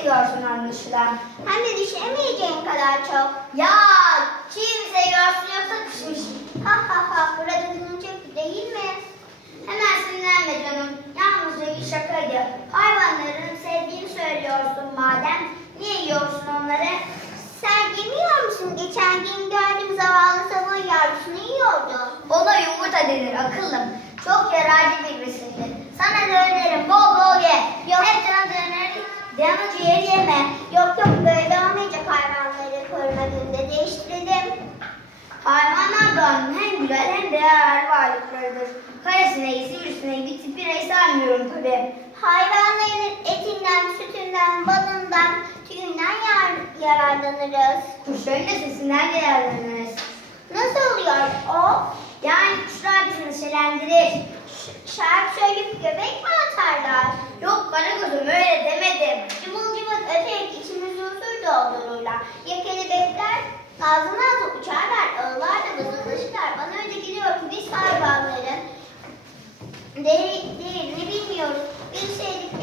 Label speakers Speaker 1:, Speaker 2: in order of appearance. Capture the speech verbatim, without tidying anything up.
Speaker 1: seviyorsun anlaşılan.
Speaker 2: Hem de düşünemeyeceğin kadar çok.
Speaker 1: Ya çiğ mi seviyorsun yoksa pişmiş?
Speaker 2: Ha ha ha, burada dinleyecek değil mi?
Speaker 1: Hemen sinirlenme canım. Yalnızca bir şakaydı. Hayvanların sevdiğini söylüyorsun madem. Niye yiyorsun onları?
Speaker 2: Sen yemiyor musun? Geçen gün gördüm, zavallı sabun yavrusunu yiyordu.
Speaker 1: Ona yumurta denir akıllım. Çok yararlı bir besindir. Sana da önerim bol bol ye.
Speaker 2: Yok.
Speaker 1: Hep canı döner, canı ciğeri yeme.
Speaker 2: Yok yok, böyle olmayacak. Hayvanları koruma günde değiştirdim.
Speaker 1: Hayvanlar doğanın hem güzel hem değerli varlıklarıdır. Karasineği, sivrisineği, bir tipine saymıyorum tabii.
Speaker 2: Hayvanların etinden, sütünden, balından, tüyünden yar yararlanırız.
Speaker 1: Kuşların da sesinden değerleniriz.
Speaker 2: Nasıl oluyor o?
Speaker 1: Yani kuşlar bizi neşelendirir.
Speaker 2: Ş- şarkı söyleyip göbek mi atarlar?
Speaker 1: Yok Karagöz'üm öyle demedim.
Speaker 2: Cıvıl cıvıl öterek içimizi huzur doldururlar. Ya kelebekler? Ağzına atıp uçarlar, ağırlar da vızıldaşırlar. Bana öyle geliyor ki biz hayvanların değeri, değerini bilmiyoruz. Bilseydik